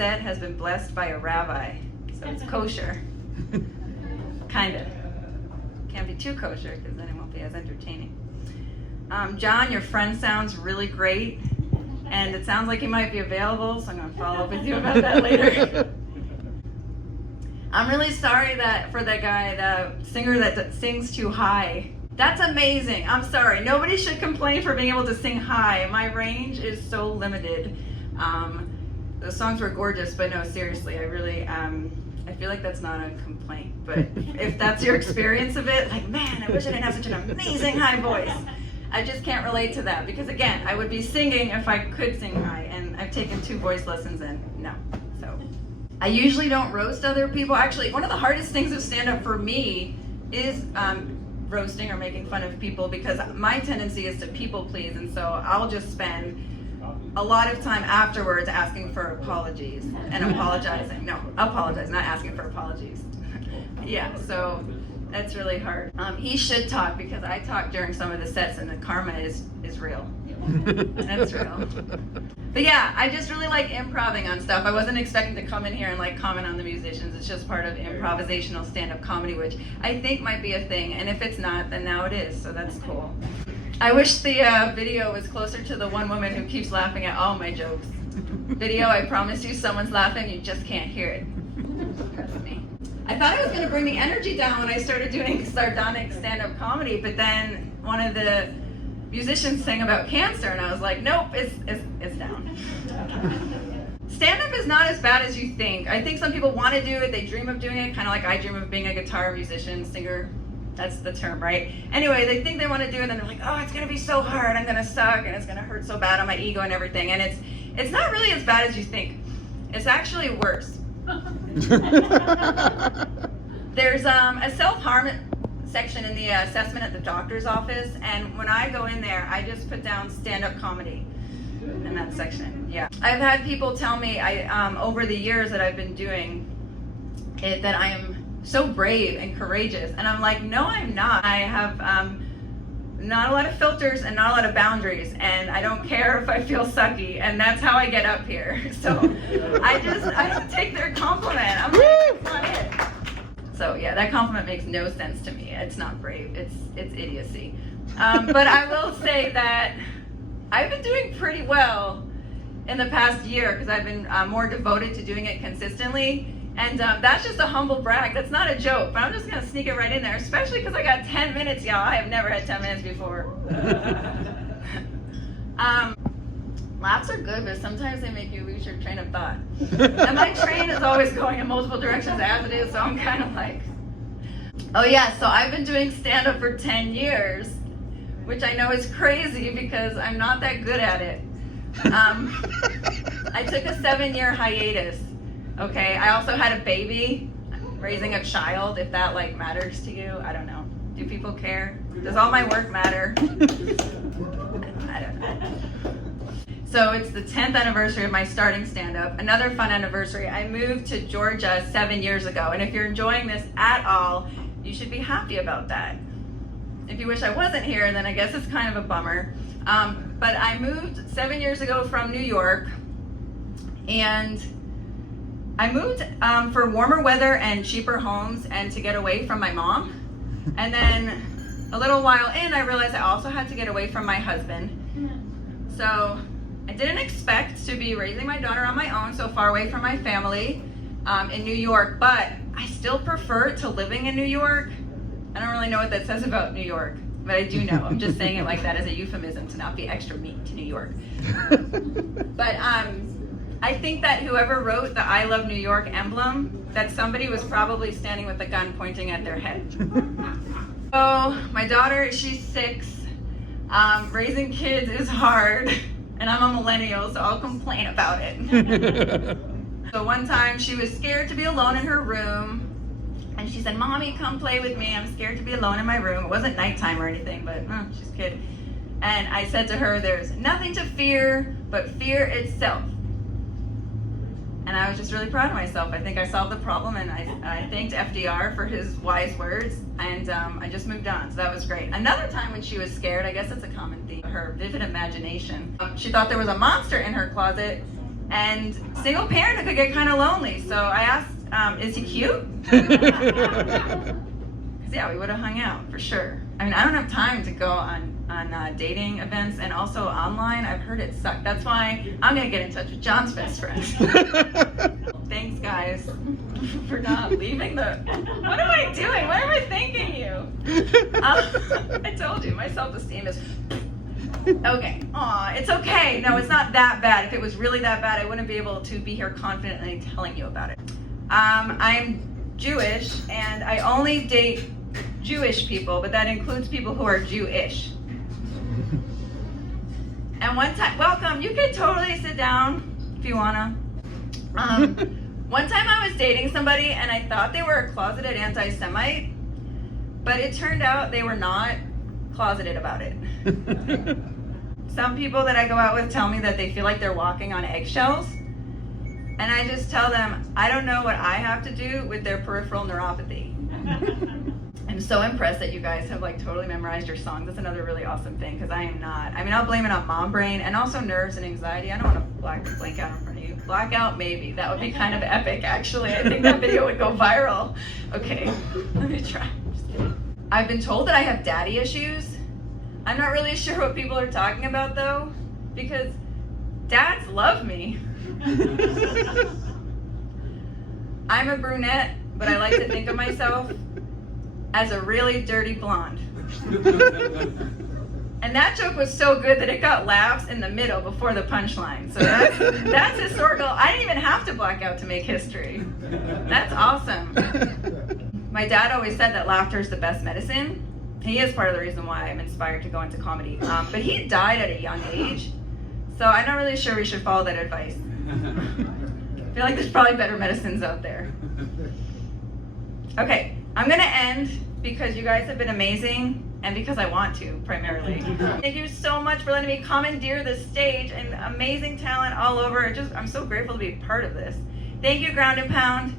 set has been blessed by a rabbi, so it's kosher. Kind of. Can't be too kosher because then it won't be as entertaining. John, your friend sounds really great, and it sounds like he might be available, so I'm going to follow up with you about that later. I'm really sorry for that guy, the singer that sings too high. That's amazing. I'm sorry. Nobody should complain for being able to sing high. My range is so limited. The songs were gorgeous, but no, seriously, I really, I feel like that's not a complaint. But if that's your experience of it, like, man, I wish I didn't have such an amazing high voice. I just can't relate to that because, again, I would be singing if I could sing high, and I've taken 2 voice lessons and no. So I usually don't roast other people. Actually, one of the hardest things of stand-up for me is roasting or making fun of people, because my tendency is to people please, and so I'll just spend a lot of time afterwards asking for apologies and apologizing. No, apologize, not asking for apologies. Yeah, so that's really hard. He should talk because I talk during some of the sets, and the karma is real. That's real. But yeah, I just really like improvising on stuff. I wasn't expecting to come in here and like comment on the musicians. It's just part of improvisational stand-up comedy, which I think might be a thing. And if it's not, then now it is. So that's cool. I wish the video was closer to the one woman who keeps laughing at all my jokes. Video, I promise you, someone's laughing, you just can't hear it. Trust me. I thought I was going to bring the energy down when I started doing sardonic stand-up comedy, but then one of the musicians sang about cancer, and I was like, nope, it's down. Stand-up is not as bad as you think. I think some people want to do it, they dream of doing it, kind of like I dream of being a guitar musician, singer. That's the term, right? Anyway, they think they want to do it, and they're like, oh, it's going to be so hard, I'm going to suck, and it's going to hurt so bad on my ego and everything. And it's not really as bad as you think. It's actually worse. There's a self-harm section in the assessment at the doctor's office, and when I go in there, I just put down stand-up comedy in that section. Yeah, I've had people tell me over the years that I've been doing it that I am so brave and courageous, and I'm like, no, I'm not. I have not a lot of filters and not a lot of boundaries, and I don't care if I feel sucky, and that's how I get up here. So I take their compliment. I'm like, that's not it. So yeah, that compliment makes no sense to me. It's not brave, it's idiocy. But I will say that I've been doing pretty well in the past year because I've been more devoted to doing it consistently. And that's just a humble brag. That's not a joke, but I'm just gonna sneak it right in there, especially because I got 10 minutes, y'all. I have never had 10 minutes before. Laughs are good, but sometimes they make you lose your train of thought. And my train is always going in multiple directions as it is, so I'm kind of like, oh yeah, so I've been doing stand-up for 10 years, which I know is crazy because I'm not that good at it. I took a 7-year hiatus. Okay, I also had a baby, raising a child, if that like matters to you. I don't know. Do people care? Does all my work matter? I don't know. So it's the 10th anniversary of my starting stand-up. Another fun anniversary. I moved to Georgia 7 years ago, and if you're enjoying this at all, you should be happy about that. If you wish I wasn't here, then I guess it's kind of a bummer. But I moved 7 years ago from New York, and I moved for warmer weather and cheaper homes and to get away from my mom. And then a little while in, I realized I also had to get away from my husband. So I didn't expect to be raising my daughter on my own so far away from my family in New York, but I still prefer to living in New York. I don't really know what that says about New York, but I do know. I'm just saying it like that as a euphemism to not be extra mean to New York. But I think that whoever wrote the I Love New York emblem, that somebody was probably standing with a gun pointing at their head. So my daughter, she's 6. Raising kids is hard, and I'm a millennial, so I'll complain about it. So one time she was scared to be alone in her room, and she said, Mommy, come play with me. I'm scared to be alone in my room. It wasn't nighttime or anything, but she's a kid. And I said to her, there's nothing to fear but fear itself. And I was just really proud of myself. I think I solved the problem, and I thanked FDR for his wise words, and I just moved on, so that was great. Another time when she was scared, I guess it's a common theme, her vivid imagination. She thought there was a monster in her closet, And single parent could get kind of lonely. So I asked, is he cute? Yeah, we would have hung out for sure. I mean, I don't have time to go on dating events, and also online. I've heard it suck. That's why I'm gonna get in touch with John's best friend. Thanks, guys, for not leaving the. What am I doing? What am I thanking you? I told you, my self-esteem is. Okay. Aw, it's okay. No, it's not that bad. If it was really that bad, I wouldn't be able to be here confidently telling you about it. I'm Jewish, and I only date Jewish people, but that includes people who are Jewish. And one time, welcome, you can totally sit down if you wanna. One time I was dating somebody and I thought they were a closeted anti-Semite, but it turned out they were not closeted about it. Some people that I go out with tell me that they feel like they're walking on eggshells, and I just tell them, I don't know what I have to do with their peripheral neuropathy. I'm so impressed that you guys have like totally memorized your songs. That's another really awesome thing, because I am not. I mean, I'll blame it on mom brain and also nerves and anxiety. I don't want to blank out in front of you. Blackout, maybe. That would be kind of epic, actually. I think that video would go viral. Okay, let me try. Just kidding. I've been told that I have daddy issues. I'm not really sure what people are talking about though, because dads love me. I'm a brunette, but I like to think of myself as a really dirty blonde. And that joke was so good that it got laughs in the middle before the punchline. So that's historical. I didn't even have to black out to make history. That's awesome. My dad always said that laughter is the best medicine. He is part of the reason why I'm inspired to go into comedy. But he died at a young age, so I'm not really sure we should follow that advice. I feel like there's probably better medicines out there. Okay, I'm gonna end because you guys have been amazing and because I want to, primarily. Thank you so much for letting me commandeer the stage and amazing talent all over. I'm so grateful to be part of this. Thank you, Ground and Pound.